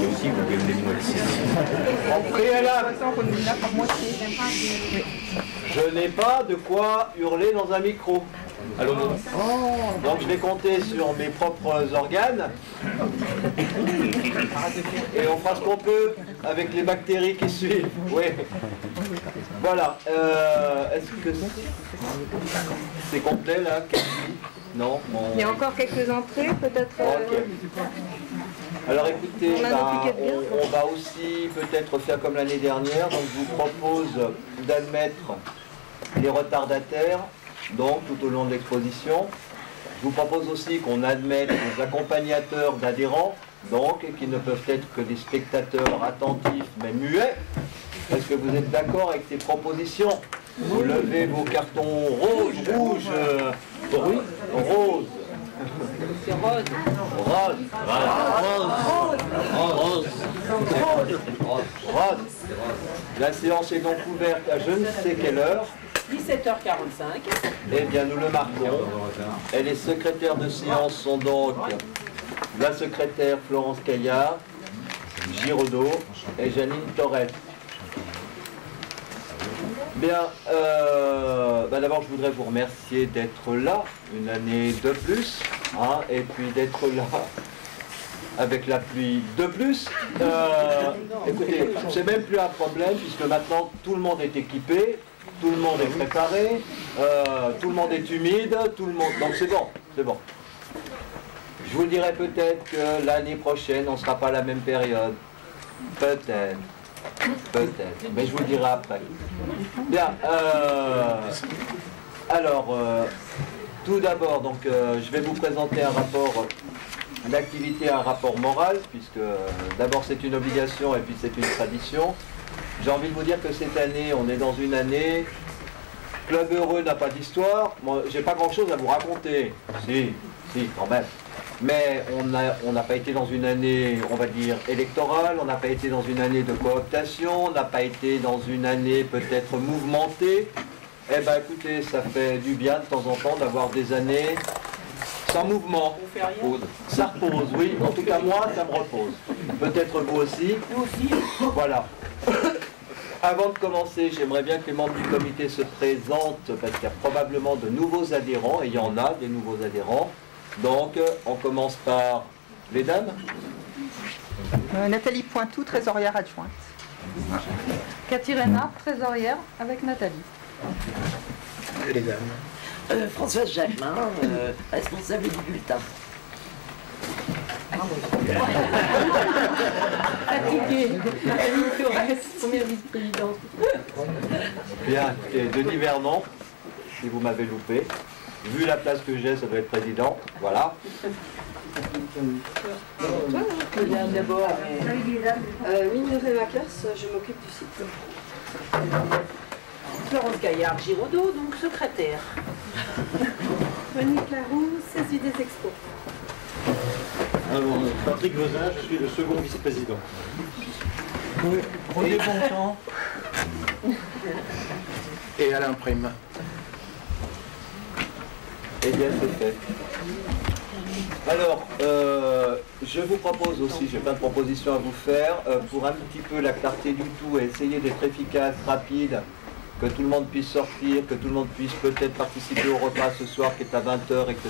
Et aussi, vous pouvez me les moitiés. En préalable, je n'ai pas de quoi hurler dans un micro. Allons-nous. Donc je vais compter sur mes propres organes. Et on fera ce qu'on peut avec les bactéries qui suivent. Oui. Voilà. Est-ce que c'est complet là? Non. Il y a encore quelques entrées, peut-être. Ok. Alors écoutez, On a nos piquets de bière. on va aussi peut-être faire comme l'année dernière. Donc je vous propose d'admettre les retardataires, donc tout au long de l'exposition. Je vous propose aussi qu'on admette les accompagnateurs d'adhérents, donc qui ne peuvent être que des spectateurs attentifs mais muets. Est-ce que vous êtes d'accord avec ces propositions? Vous levez vos cartons rouge. C'est rose. Rose. La séance est donc ouverte à je ne sais quelle heure. 17h45. Eh bien, nous le marquons. Et les secrétaires de séance sont donc la secrétaire Florence Caillard, Giraudot et Janine Torres. Bien, d'abord je voudrais vous remercier d'être là, une année de plus, hein, et puis d'être là avec la pluie de plus. Écoutez, c'est même plus un problème puisque maintenant tout le monde est équipé, tout le monde est préparé, tout le monde est humide, tout le monde... Donc c'est bon. Je vous dirai peut-être que l'année prochaine on ne sera pas à la même période. Peut-être, mais je vous le dirai après. Bien, alors, tout d'abord, donc, je vais vous présenter un rapport d'activité, un rapport moral, puisque d'abord c'est une obligation et puis c'est une tradition. J'ai envie de vous dire que cette année, on est dans une année, Club Heureux n'a pas d'histoire, moi j'ai pas grand chose à vous raconter, si, quand même. Mais on n'a pas été dans une année, on va dire, électorale, on n'a pas été dans une année de cooptation, on n'a pas été dans une année peut-être mouvementée. Eh bien écoutez, ça fait du bien de temps en temps d'avoir des années sans mouvement. Ça repose, oui. En tout cas moi, ça me repose. Peut-être vous aussi. Nous aussi. Voilà. Avant de commencer, j'aimerais bien que les membres du comité se présentent, parce qu'il y a probablement de nouveaux adhérents, et il y en a des nouveaux adhérents. Donc, on commence par les dames. Nathalie Pointou, trésorière adjointe. Cathy Reynard, trésorière avec Nathalie. Et les dames. Françoise Jacquemin, responsable du bulletin. Fatiguée. Camille Torres, première vice-présidente. Bien, et Denis Vernon, si vous m'avez loupé. Vu la place que j'ai, ça doit être président. Voilà. D'abord. Minoré Makers, je m'occupe du site. Florence Gaillard Giraudot, donc secrétaire. Monique Laroux, saisie des expos. Alors, Patrick Vezin, je suis le second vice-président. René Bontemps. Et Alain Prime. Eh bien, c'est fait. Alors, je vous propose aussi, j'ai plein de propositions à vous faire, pour un petit peu la clarté du tout et essayer d'être efficace, rapide, que tout le monde puisse sortir, que tout le monde puisse peut-être participer au repas ce soir qui est à 20h, etc.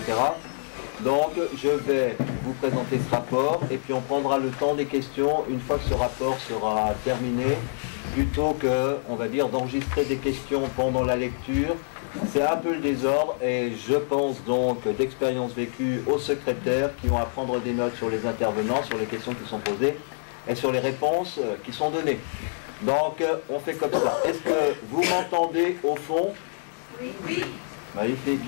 Donc, je vais vous présenter ce rapport et puis on prendra le temps des questions une fois que ce rapport sera terminé, plutôt que, on va dire, d'enregistrer des questions pendant la lecture. C'est un peu le désordre et je pense donc d'expérience vécue aux secrétaires qui ont à prendre des notes sur les intervenants, sur les questions qui sont posées et sur les réponses qui sont données. Donc on fait comme ça. Est-ce que vous m'entendez au fond? Oui. Magnifique.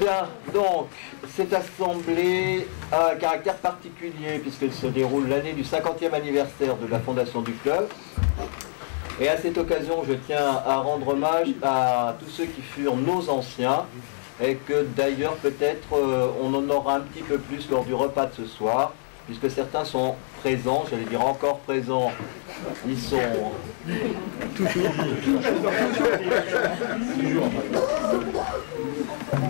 Bien, donc cette assemblée a un caractère particulier puisqu'elle se déroule l'année du 50e anniversaire de la fondation du club. Et à cette occasion, je tiens à rendre hommage à tous ceux qui furent nos anciens et que d'ailleurs peut-être on en aura un petit peu plus lors du repas de ce soir. puisque certains sont présents, j'allais dire encore présents, ils sont...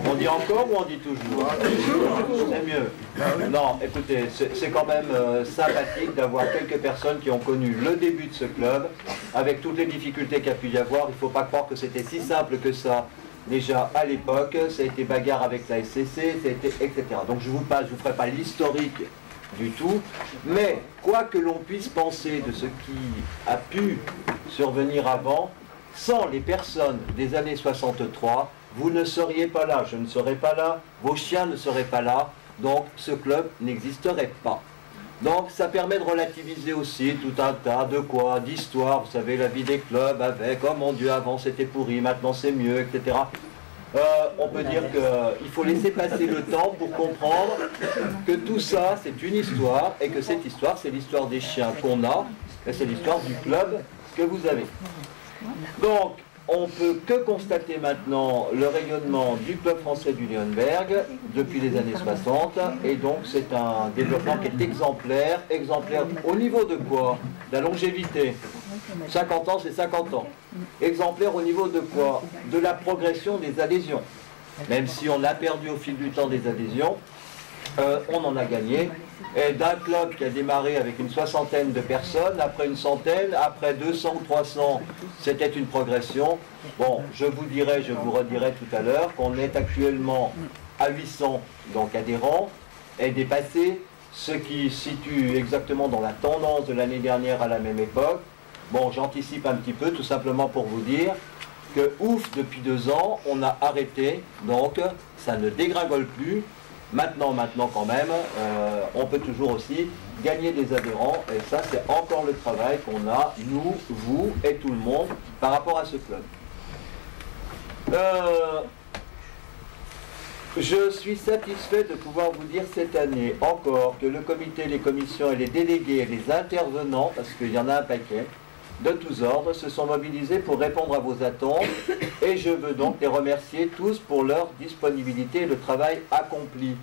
On dit encore ou on dit toujours? C'est mieux. Non, écoutez, c'est quand même sympathique d'avoir quelques personnes qui ont connu le début de ce club, avec toutes les difficultés qu'il y a pu y avoir. Il ne faut pas croire que c'était si simple que ça. Déjà à l'époque, ça a été bagarre avec la SCC, ça a été, etc. Donc je vous ferai pas l'historique du tout, mais quoi que l'on puisse penser de ce qui a pu survenir avant, sans les personnes des années 63, vous ne seriez pas là, je ne serais pas là, vos chiens ne seraient pas là, donc ce club n'existerait pas. Donc ça permet de relativiser aussi tout un tas de quoi, d'histoires, vous savez, la vie des clubs avec, oh mon Dieu, avant c'était pourri, maintenant c'est mieux, etc. On peut dire qu'il faut laisser passer le temps pour comprendre que tout ça c'est une histoire et que cette histoire c'est l'histoire des chiens qu'on a et c'est l'histoire du club que vous avez. Donc on peut que constater maintenant le rayonnement du club français du Lionberg depuis les années 60 et donc c'est un développement qui est exemplaire au niveau de quoi? La longévité. 50 ans, c'est 50 ans. Exemplaire au niveau de quoi? De la progression des adhésions. Même si on a perdu au fil du temps des adhésions, on en a gagné. Et d'un club qui a démarré avec une soixantaine de personnes, après une centaine, après 200 ou 300, c'était une progression. Bon, je vous redirai tout à l'heure qu'on est actuellement à 800 donc adhérents et dépassé, ce qui situe exactement dans la tendance de l'année dernière à la même époque. Bon, j'anticipe un petit peu, tout simplement pour vous dire que, ouf, depuis 2 ans, on a arrêté, donc ça ne dégringole plus. Maintenant quand même, on peut toujours aussi gagner des adhérents, et ça c'est encore le travail qu'on a, nous, vous et tout le monde, par rapport à ce club. Je suis satisfait de pouvoir vous dire cette année encore que le comité, les commissions et les délégués et les intervenants, parce qu'il y en a un paquet, de tous ordres, se sont mobilisés pour répondre à vos attentes et je veux donc les remercier tous pour leur disponibilité et le travail accompli.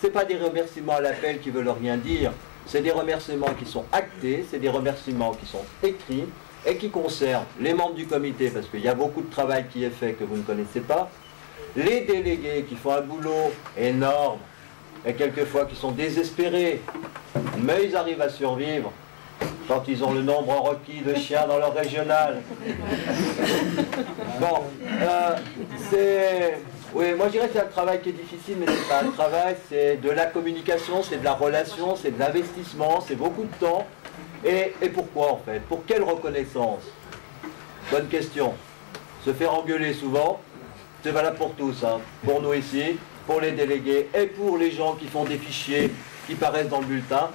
Ce n'est pas des remerciements à l'appel qui ne veulent rien dire, c'est des remerciements qui sont actés, c'est des remerciements qui sont écrits et qui concernent les membres du comité, parce qu'il y a beaucoup de travail qui est fait que vous ne connaissez pas, les délégués qui font un boulot énorme et quelquefois qui sont désespérés, mais ils arrivent à survivre quand ils ont le nombre requis de chiens dans leur régional. Bon, oui, moi je dirais que c'est un travail qui est difficile, mais c'est pas un travail, c'est de la communication, c'est de la relation, c'est de l'investissement, c'est beaucoup de temps. Et pourquoi en fait? Pour quelle reconnaissance? Bonne question. Se faire engueuler souvent, c'est valable pour tous, hein. Pour nous ici, pour les délégués et pour les gens qui font des fichiers qui paraissent dans le bulletin.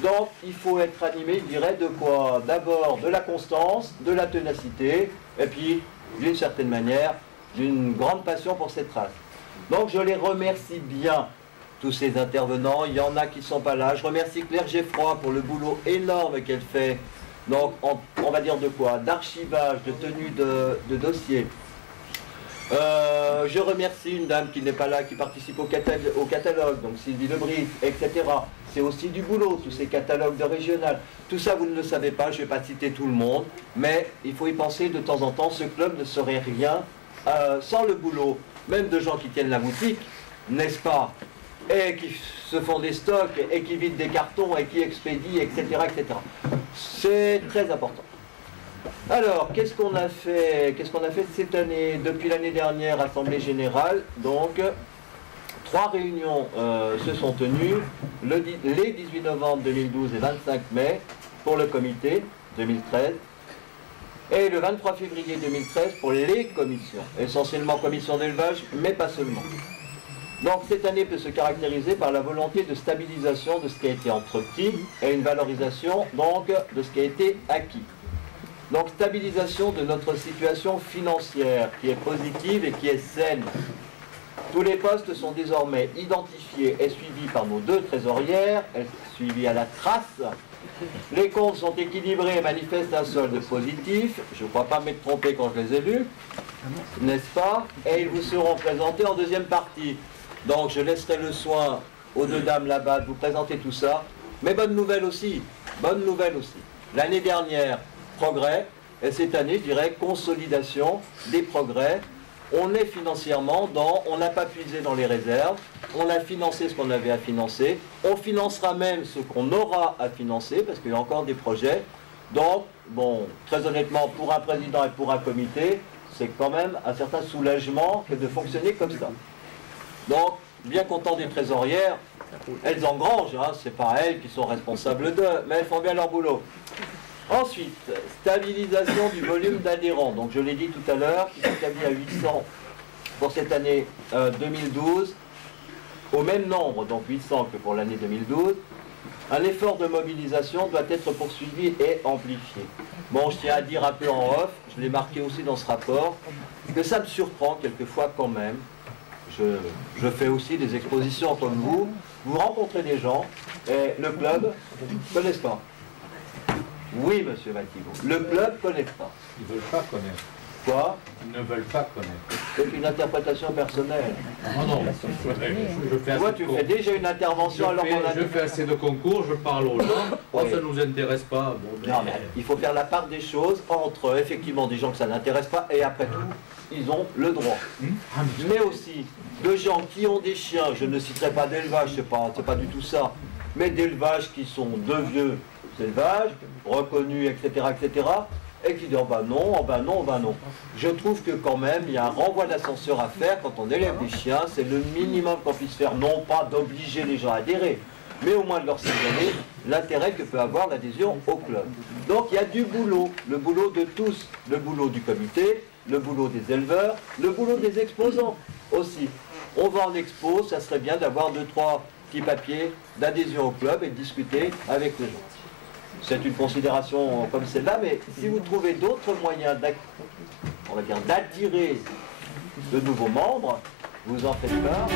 Donc il faut être animé, je dirais, de quoi? D'abord de la constance, de la ténacité, et puis d'une certaine manière, d'une grande passion pour cette race. Donc je les remercie bien, tous ces intervenants. Il y en a qui ne sont pas là. Je remercie Claire Geffroy pour le boulot énorme qu'elle fait. Donc on va dire de quoi? D'archivage, de tenue de dossier. Je remercie une dame qui n'est pas là, qui participe au catalogue, donc Sylvie Lebris, etc. C'est aussi du boulot, tous ces catalogues de régional. Tout ça, vous ne le savez pas, je ne vais pas citer tout le monde, mais il faut y penser de temps en temps. Ce club ne serait rien sans le boulot, même de gens qui tiennent la boutique, n'est-ce pas? Et qui se font des stocks, et qui vident des cartons, et qui expédient, etc. etc. C'est très important. Alors, qu'est-ce qu'on a fait cette année? Depuis l'année dernière, Assemblée Générale, donc 3 réunions se sont tenues, les 18 novembre 2012 et 25 mai pour le comité 2013, et le 23 février 2013 pour les commissions, essentiellement commission d'élevage, mais pas seulement. Donc cette année peut se caractériser par la volonté de stabilisation de ce qui a été entrepris et une valorisation donc de ce qui a été acquis. Donc stabilisation de notre situation financière qui est positive et qui est saine. Tous les postes sont désormais identifiés et suivis par nos 2 trésorières, suivis à la trace. Les comptes sont équilibrés et manifestent un solde positif. Je ne crois pas m'être trompé quand je les ai lus, n'est-ce pas? Et ils vous seront présentés en deuxième partie. Donc je laisserai le soin aux 2 dames là-bas de vous présenter tout ça. Mais bonne nouvelle aussi. L'année dernière, progrès. Et cette année, je dirais, consolidation des progrès. On est financièrement on n'a pas puisé dans les réserves, on a financé ce qu'on avait à financer, on financera même ce qu'on aura à financer, parce qu'il y a encore des projets. Donc, bon, très honnêtement, pour un président et pour un comité, c'est quand même un certain soulagement que de fonctionner comme ça. Donc, bien content des trésorières, elles engrangent, hein, c'est pas elles qui sont responsables d'eux, mais elles font bien leur boulot. Ensuite, stabilisation du volume d'adhérents. Donc je l'ai dit tout à l'heure, qui s'établit à 800 pour cette année 2012, au même nombre, donc 800 que pour l'année 2012. Un effort de mobilisation doit être poursuivi et amplifié. Bon, je tiens à dire un peu en off, je l'ai marqué aussi dans ce rapport, que ça me surprend quelquefois quand même. Je fais aussi des expositions comme vous rencontrez des gens, et le club ne connaissent pas. Oui, monsieur Matigo, le club ne connaît pas. Ils ne veulent pas connaître. Quoi? Ils ne veulent pas connaître. C'est une interprétation personnelle. Non, non, je fais assez Toi, de tu concours. fais déjà une intervention alors qu'on a... Je fais assez de concours, je parle aux gens. Oh, Oui. ça ne nous intéresse pas. Bon, ben, Non, mais il faut faire la part des choses entre effectivement des gens que ça n'intéresse pas et après tout, ils ont le droit. Mais aussi de gens qui ont des chiens, je ne citerai pas d'élevage, c'est pas du tout ça, mais d'élevages qui sont de vieux élevages, reconnus, etc., et qui disent oh ben non, oh ben non, oh ben non. Je trouve que quand même, il y a un renvoi d'ascenseur à faire quand on élève des chiens, c'est le minimum qu'on puisse faire, non pas d'obliger les gens à adhérer, mais au moins de leur signaler l'intérêt que peut avoir l'adhésion au club. Donc il y a du boulot, le boulot de tous, le boulot du comité, le boulot des éleveurs, le boulot des exposants aussi. On va en expo, ça serait bien d'avoir 2-3 petits papiers d'adhésion au club et de discuter avec les gens. C'est une considération comme celle-là, mais si vous trouvez d'autres moyens d'attirer de nouveaux membres, vous en faites part.